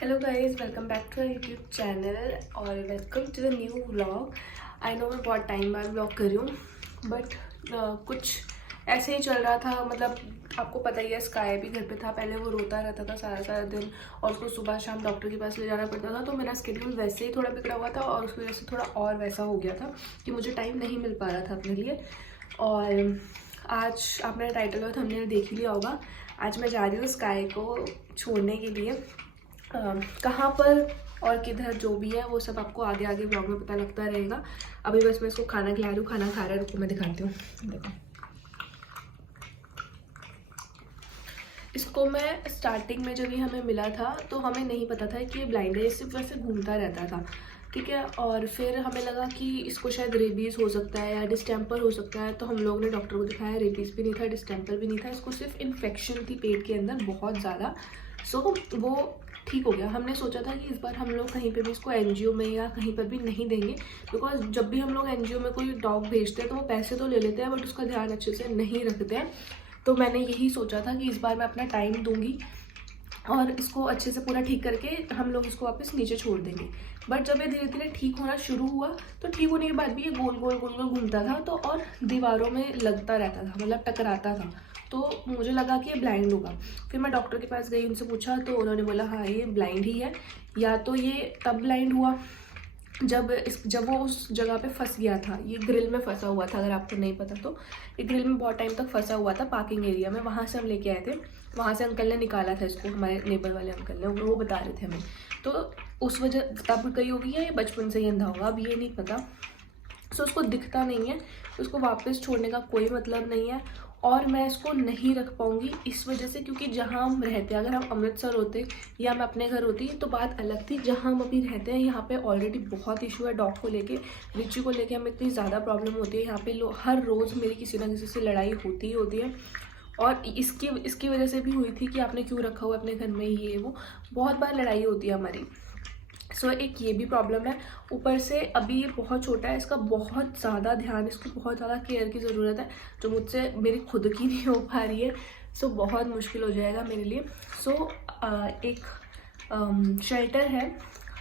Hello guys, welcome back to our YouTube channel और welcome to the new vlog. I know मैं बहुत time बाद vlog कर रही हूँ, बट कुछ ऐसे ही चल रहा था। मतलब आपको पता ही है, स्काई भी घर पे था। पहले वो रोता रहता था सारा सारा दिन और उसको सुबह शाम डॉक्टर के पास ले जाना पड़ता था, तो मेरा स्केड्यूल वैसे ही थोड़ा बिगड़ा हुआ था और उसकी वजह से थोड़ा और वैसा हो गया था कि मुझे टाइम नहीं मिल पा रहा था अपने लिए। और आज आपने टाइटल और थंबनेल देख ही लिया होगा। आज मैं जा रही हूँ स्काई को छोड़ने के लिए। कहाँ पर और किधर जो भी है वो सब आपको आगे आगे ब्लॉग में पता लगता रहेगा। अभी बस मैं इसको खाना खिला रही हूँ, खाना खा रहा है। रुको मैं दिखाती हूँ। देखो, इसको मैं स्टार्टिंग में जब ये हमें मिला था तो हमें नहीं पता था कि ये ब्लाइंड है। ये सिर्फ वैसे घूमता रहता था, ठीक है। और फिर हमें लगा कि इसको शायद रेबीज़ हो सकता है या डिस्टेम्पर हो सकता है, तो हम लोग ने डॉक्टर को दिखाया। रेबीज़ भी नहीं था, डिस्टेम्पर भी नहीं था, इसको सिर्फ इन्फेक्शन थी पेट के अंदर बहुत ज़्यादा। सो वो ठीक हो गया। हमने सोचा था कि इस बार हम लोग कहीं पे भी इसको एनजीओ में या कहीं पर भी नहीं देंगे, बिकॉज जब भी हम लोग एनजीओ में कोई डॉग भेजते हैं तो वो पैसे तो ले लेते हैं बट उसका ध्यान अच्छे से नहीं रखते हैं। तो मैंने यही सोचा था कि इस बार मैं अपना टाइम दूंगी और इसको अच्छे से पूरा ठीक करके हम लोग इसको वापस नीचे छोड़ देंगे। बट जब ये धीरे धीरे ठीक होना शुरू हुआ तो ठीक होने के बाद भी ये गोल गोल गोल गोल घूमता था तो और दीवारों में लगता रहता था, मतलब टकराता था। तो मुझे लगा कि ये ब्लाइंड होगा। फिर मैं डॉक्टर के पास गई, उनसे पूछा तो उन्होंने बोला हाँ ये ब्लाइंड ही है। या तो ये तब ब्लाइंड हुआ जब वो उस जगह पे फंस गया था। ये ग्रिल में फंसा हुआ था, अगर आपको नहीं पता तो। ये ग्रिल में बहुत टाइम तक फंसा हुआ था पार्किंग एरिया में। वहाँ से हम लेके आए थे, वहाँ से अंकल ने निकाला था इसको, हमारे नेबर वाले अंकल ने, वो बता रहे थे हमें। तो उस वजह तब गई होगी या ये बचपन से ही अंधा होगा, अब ये नहीं पता। सो उसको दिखता नहीं है, उसको वापस छोड़ने का कोई मतलब नहीं है। और मैं इसको नहीं रख पाऊंगी इस वजह से, क्योंकि जहाँ हम रहते हैं, अगर हम अमृतसर होते या मैं अपने घर होती तो बात अलग थी। जहाँ हम अभी रहते हैं यहाँ पे ऑलरेडी बहुत इशू है डॉग को लेके, रिची को लेके हमें इतनी ज़्यादा प्रॉब्लम होती है। यहाँ पे हर रोज़ मेरी किसी ना किसी से लड़ाई होती ही होती है। और इसकी वजह से भी हुई थी कि आपने क्यों रखा हुआ अपने घर में, ये वो बहुत बार लड़ाई होती है हमारी। सो एक ये भी प्रॉब्लम है। ऊपर से अभी ये बहुत छोटा है, इसका बहुत ज़्यादा ध्यान, इसको बहुत ज़्यादा केयर की ज़रूरत है, जो मुझसे मेरी खुद की नहीं हो पा रही है। सो बहुत मुश्किल हो जाएगा मेरे लिए। सो एक शेल्टर है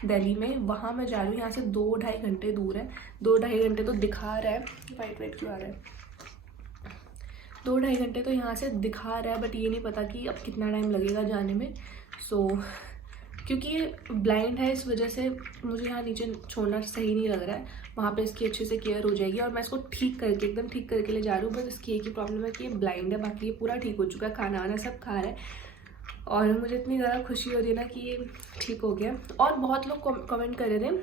दिल्ली में, वहाँ मैं जा रही हूँ। यहाँ से 2-2.5 घंटे दूर है। 2-2.5 घंटे तो दिखा रहा है, वाइट क्यों आ रहा है, 2-2.5 घंटे तो यहाँ से दिखा रहा है, बट ये नहीं पता कि अब कितना टाइम लगेगा जाने में। सो क्योंकि ये ब्लाइंड है इस वजह से मुझे यहाँ नीचे छोड़ना सही नहीं लग रहा है। वहाँ पे इसकी अच्छे से केयर हो जाएगी और मैं इसको ठीक करके, एकदम ठीक करके ले जा रही हूँ। बस इसकी एक ही प्रॉब्लम है कि ये ब्लाइंड है, बाकी ये पूरा ठीक हो चुका है, खाना वाना सब खा रहा है। और मुझे इतनी ज़्यादा खुशी हो रही है ना कि ये ठीक हो गया। और बहुत लोग कमेंट कर रहे थे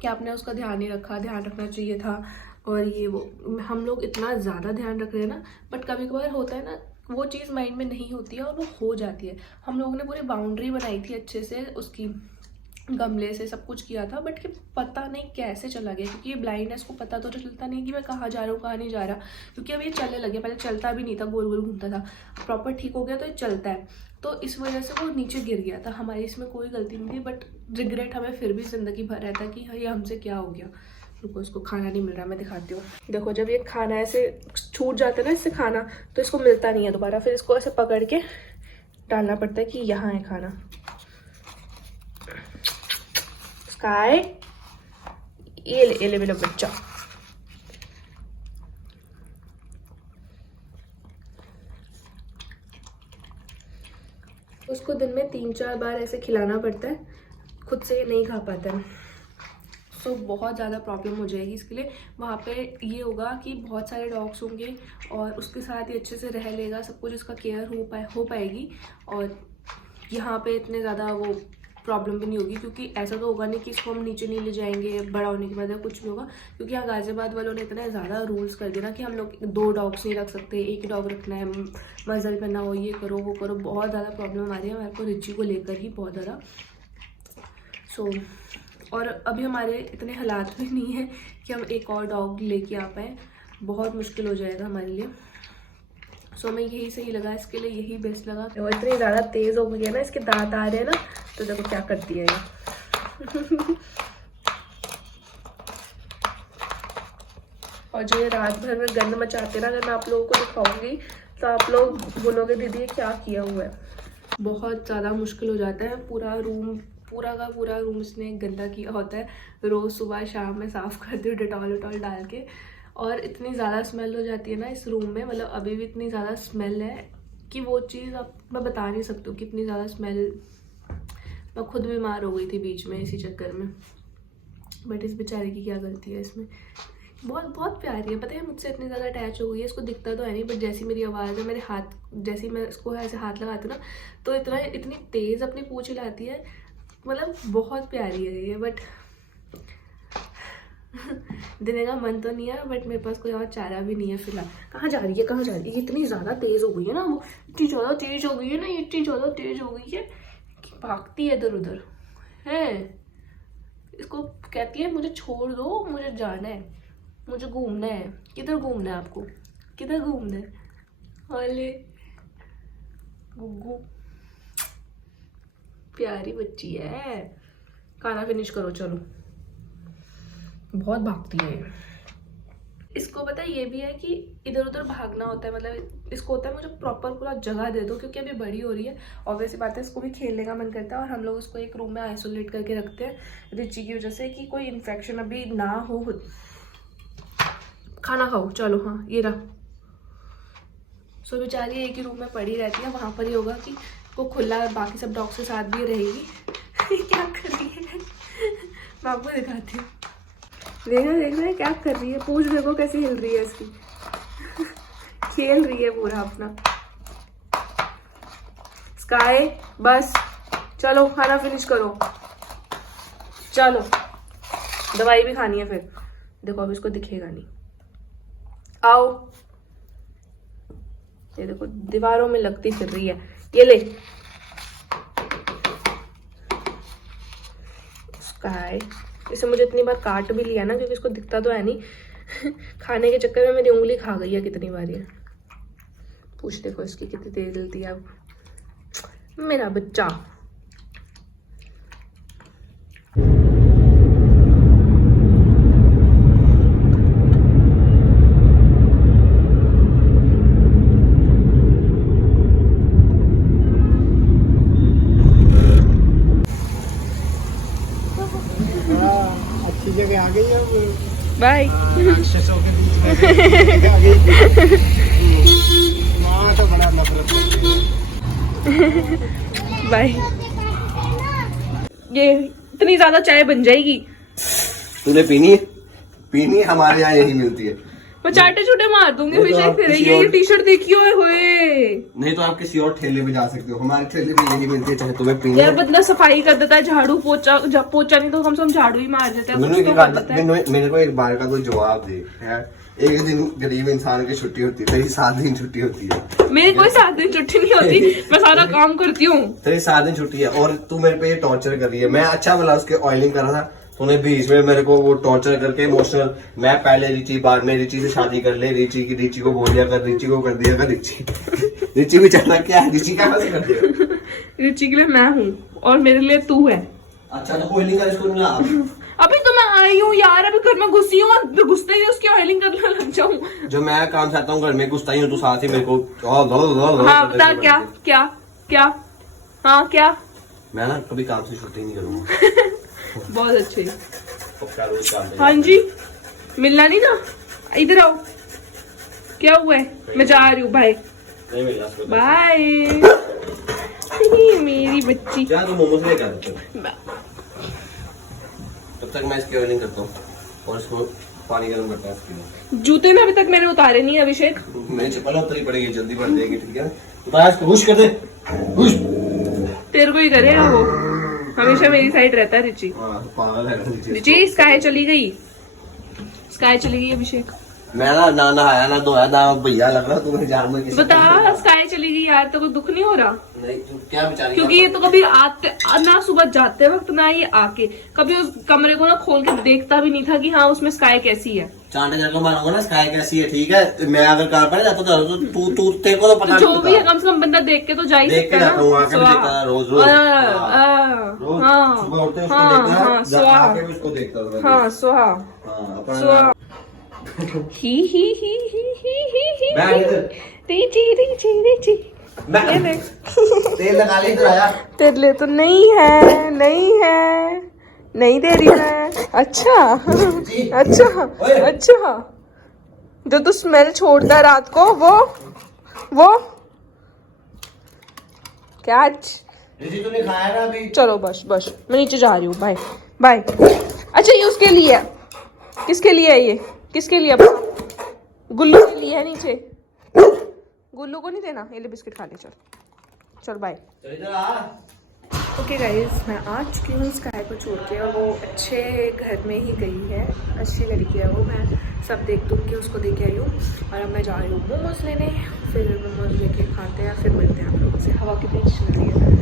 कि आपने उसका ध्यान नहीं रखा, ध्यान रखना चाहिए था और ये वो। हम लोग इतना ज़्यादा ध्यान रख रहे हैं ना, बट कभी कभार होता है ना, वो चीज़ माइंड में नहीं होती है और वो हो जाती है। हम लोगों ने पूरी बाउंड्री बनाई थी अच्छे से, उसकी गमले से सब कुछ किया था, बट कि पता नहीं कैसे चला गया। क्योंकि ये ब्लाइंड है, इसको पता तो चलता नहीं कि मैं कहाँ जा रहा हूँ कहाँ नहीं जा रहा। क्योंकि अब ये चलने लगे, पहले चलता भी नहीं था, गोल गोल घूमता था। प्रॉपर ठीक हो गया तो ये चलता है। तो इस वजह से वो नीचे गिर गया था। हमारी इसमें कोई गलती नहीं थी, बट रिग्रेट हमें फिर भी ज़िंदगी भर रहता है कि ये हमसे क्या हो गया। रुको, इसको खाना नहीं मिल रहा, मैं दिखाती हूँ। देखो, जब ये खाना ऐसे छूट जाता है ना इससे खाना, तो इसको मिलता नहीं है दोबारा। फिर इसको ऐसे पकड़ के डालना पड़ता है कि यहाँ है खाना। स्काई, ये ले मेरा बच्चा। उसको दिन में 3-4 बार ऐसे खिलाना पड़ता है, खुद से ये नहीं खा पाता है। सो बहुत ज़्यादा प्रॉब्लम हो जाएगी इसके लिए। वहाँ पे ये होगा कि बहुत सारे डॉग्स होंगे और उसके साथ ही अच्छे से रह लेगा, सब कुछ इसका केयर हो पाएगी। और यहाँ पे इतने ज़्यादा वो प्रॉब्लम भी नहीं होगी, क्योंकि ऐसा तो होगा नहीं कि इसको हम नीचे नहीं ले जाएंगे बड़ा होने के बाद या कुछ भी होगा। क्योंकि यहाँ गाजियाबाद वालों ने इतने ज़्यादा रूल्स कर दिया ना कि हम लोग 2 डॉग्स नहीं रख सकते, एक डॉग रखना है, मजल करना हो, ये करो वो करो। बहुत ज़्यादा प्रॉब्लम आ रही है हमारे को रिची को लेकर ही, बहुत ज़्यादा। सो और अभी हमारे इतने हालात भी नहीं है कि हम एक और डॉग लेके आ पाए, बहुत मुश्किल हो जाएगा हमारे लिए। सो हमें यही सही लगा, इसके लिए यही बेस्ट लगा। वो इतनी ज़्यादा तेज़ हो गई है ना, इसके दांत आ रहे हैं ना, तो देखो क्या करती है ये। और जो ये रात भर में गंद मचाते ना, अगर मैं आप लोगों को दिखाऊंगी तो आप लोग बोलोगे दीदी ये क्या किया हुआ है। बहुत ज़्यादा मुश्किल हो जाता है। पूरा का पूरा रूम इसने गंदा किया होता है। रोज़ सुबह शाम में साफ़ करती हूँ डिटॉल विटॉल डाल के, और इतनी ज़्यादा स्मेल हो जाती है ना इस रूम में, मतलब अभी भी इतनी ज़्यादा स्मेल है कि वो चीज़ अब मैं बता नहीं सकती हूँ कितनी ज़्यादा स्मेल। मैं खुद बीमार हो गई थी बीच में इसी चक्कर में, बट इस बेचारे की क्या गलती है इसमें। बहुत बहुत प्यारी है, पता है मुझसे इतनी ज़्यादा अटैच हो गई है। इसको दिखता तो है नहीं, बट जैसी मेरी आवाज़ है, मेरे हाथ जैसी मैं इसको ऐसे हाथ लगाती हूँ ना, तो इतनी तेज़ अपनी पूँछ हिलाती है, मतलब बहुत प्यारी है ये। बट देने का मन तो नहीं है, बट मेरे पास कोई और चारा भी नहीं है फिलहाल। कहाँ जा रही है, कहाँ जा रही है? इतनी ज़्यादा तेज़ हो गई है ना, वो इतनी ज़्यादा तेज़ हो गई है ना, इतनी ज़्यादा तेज़ हो गई है कि भागती है इधर उधर है। इसको कहती है मुझे छोड़ दो, मुझे जाना है, मुझे घूमना है। किधर घूमना है आपको, किधर घूमना है? अरे गुग्गू प्यारी बच्ची है। खाना फिनिश करो चलो, बहुत भागती है। इसको पता है ये भी है कि इधर उधर भागना होता है, मतलब इसको होता है मुझे प्रॉपर पूरा जगह दे दो, क्योंकि अभी बड़ी हो रही है। ऑब्वियस बात है, इसको भी खेलने का मन करता है, और हम लोग उसको एक रूम में आइसोलेट करके रखते हैं रिची की वजह से, कि कोई इन्फेक्शन अभी ना हो। खाना खाओ चलो, हाँ ये रहा। सो बेचारी एक ही रूम में पड़ी रहती है, वहाँ पर ही होगा कि वो खुला बाकी सब डॉग्स के साथ भी रहेगी। क्या कर रही है मैं आपको दिखाती हूँ। देखना क्या कर रही है, पूंछ देखो कैसी हिल रही है इसकी। खेल रही है पूरा अपना। स्काई बस चलो खाना फिनिश करो, चलो दवाई भी खानी है फिर। देखो अब इसको दिखेगा नहीं, आओ। ये देखो दीवारों में लगती फिर रही है, ये ले स्काई। इसे मुझे इतनी बार काट भी लिया ना, क्योंकि इसको दिखता तो है नहीं। खाने के चक्कर में मेरी उंगली खा गई है कितनी बार ये। पूछ देखो इसकी कितनी तेज हिलती है अब, मेरा बच्चा। अच्छी जगह आ गई है। बाय। माँ तो बड़ा नफरत बाय। ये इतनी ज्यादा चाय बन जाएगी। तूने पीनी है? पीनी है, हमारे यहाँ यही मिलती है। मैं चाटे छूटे मार दूंगी ये तो अभिषेक आप फिर। किसी ये और- टी शर्ट देखी होए होए। नहीं तो आप किसी और ठेले पे जा सकते हो, हमारे ठेले पे यही मिलती है, चाहे तुम्हें पीनी यार है। बंदा सफाई कर देता है, झाड़ू पोछा, जब पोछा नहीं तो कम से कम झाड़ू ही मार देता है, कुछ तो कर देता है। मेरे को एक बार का कोई जवाब दे है। एक दिन गरीब इंसान की छुट्टी होती है, तेरी 7 दिन छुट्टी होती है। मेरी कोई 7 दिन छुट्टी नहीं होती, मैं सारा काम करती हूँ। तेरी 7 दिन छुट्टी है और तू मेरे पे ये टॉर्चर कर रही है। मैं अच्छा भला उसके ऑयलिंग कर रहा था, तूने बीच में मेरे को वो टॉर्चर करके इमोशनल। मैं पहले रिची, बाद में रिची से शादी कर ले, रिची को बोल दिया कर, रिची को कर दिया कर। रिची भी चलना क्या है, रिची कहाँ से कर दिया? रिची के लिए मैं हूँ और मेरे लिए तू है। अच्छा तो ऑयलिंग कर इसको मिला। अभी तो मैं आई हूँ यार, अभी घर में घुसी हूँ और घुसते ही उसकी ऑयलिंग करने लग जाऊँ। जो मैं काम चाहता हूँ घर में घुसता ही हूँ, तू साथ ही मेरे को हाँ बता क्या क्या क्या, हाँ क्या। मैं ना कभी काम से छुट्टी नहीं करूँगा। बहुत अच्छे। पक्का रोज काम हाँ जी, मिलना नहीं ना, इधर आओ। क्या हुआ है? मैं जा रही हूँ, बाय नहीं मिलना उसको। बाय। मेरी बच्ची। क्या तू मोमोज लेकर आ देते हो? तब तक मैं इसकी ऑयलिंग करता हूँ और इसको पानी गर्म करता हूँ। जूते में अभी तक मैंने उतारे नहीं है अभिषेक। मेरी चप्पल उतरी पड़ेगी, जल्दी बढ़ जाएगी, ठीक है? उतार इसको, हुश कर दे, हुश। तेरे को ही करेगा वो, हमेशा मेरी साइड रहता है रिची। हाँ पागल है रिची स्काई चली गई, स्काई चली गई अभिषेक। मैं ना नहाया ना धोया ना भैया लग रहा, तुम्हें जान में किसी बता, स्काई चली गई यार, तो कोई दुख नहीं हो रहा? नहीं तू क्या बेचारी, क्योंकि ये तो कभी आते ना सुबह जाते वक्त ना ये आके कभी उस कमरे को ना खोल के देखता भी नहीं था कि हाँ उसमें स्काई कैसी है। चांटे जल को मारूंगा ना, स्काई कैसी है, ठीक है? मैं अगर कार पर जाता तो तू तेरे को तो पता जो नहीं भी है कम से कम बंदा देख के तो जा ही देख के सकता है जाता हूँ, आके भी ना। देखता था रोज रोज। रोज हाँ सुबह उठते उसको हाँ देखता हाँ था, सुहा, आके भी उसको देखता था। हाँ सुहा हाँ अपना सुहा। ही बैठ इधर। रिची रिची रिची ये देख तेल लगा ले इधर आया। तेरे लिए तो नहीं है, नहीं है, नहीं दे रही है। अच्छा अच्छा अच्छा, जो तू स्मेल छोड़ता है रात को वो क्या? रिची तूने खाया ना अभी? चलो बस बस, मैं नीचे जा रही हूँ। Bye bye. अच्छा ये उसके लिए है, किसके लिए है ये? किसके लिए? गुल्लू के लिए है नीचे। गुल्लू को नहीं देना, ये ले बिस्किट खा ले। चल बाय। चल इधर आ। ओके गाइज, मैं आ चुकी हूँ स्काई को छोड़ के, और वो अच्छे घर में ही गई है, अच्छी लड़की है वो। मैं सब देख दूँ के उसको दे के आई हूँ, और अब मैं जा रही हूँ मोमोज लेने। फिर मोमोज लेके खाते हैं, फिर मिलते हैं आप लोगों से। हवा कितनी अच्छी चल रही है।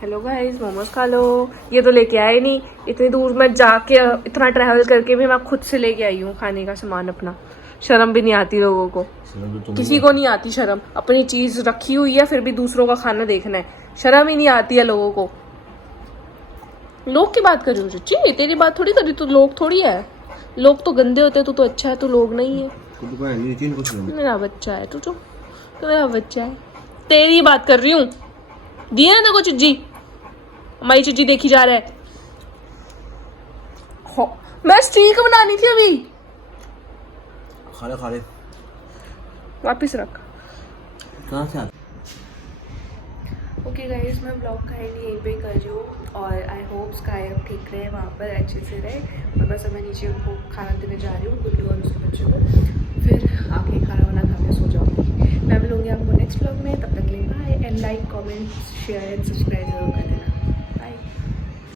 हेलो गाइज, मोमोज खा लो। ये तो लेके आए नहीं, इतनी दूर मैं जाके इतना ट्रैवल करके भी मैं खुद से लेके आई हूँ खाने का सामान अपना। शर्म भी नहीं आती लोगों को, किसी को नहीं आती शर्म। अपनी चीज रखी हुई है फिर भी दूसरों का खाना देखना है, शर्म ही नहीं आती है लोगों को। लोग की बात कर रही हूँ रुचि, तेरी बात थोड़ी कर रही, तू लोग थोड़ी है। लोग तो गंदे होते हैं, तू तो अच्छा है, तू लोग नहीं है। मेरा बच्चा है तू, तो मेरा बच्चा है। तेरी बात कर रही हूँ, दिया ना को चिज्जी, हमारी चिज्जी देखी जा रहा है। मैं स्टीक बनानी थी अभी। खा ले वापिस रख। कहाँ से? ओके गाइस, मैं ब्लॉग का एंड यहीं पे कर रही हूँ, और आई होप स्काई अब ठीक रहे, वहाँ पर अच्छे से रहे। और बस अब मैं नीचे उनको खाना देने जा रही हूँ, गुल्लू और उसके बच्चे को। फिर आके खाना वाना खा के सो जाऊँगी। मैं मिलूँगी आपको नेक्स्ट ब्लॉग में, तब तक के लिए bye. And like, comment, share and subscribe जरूर कर देना। बाय।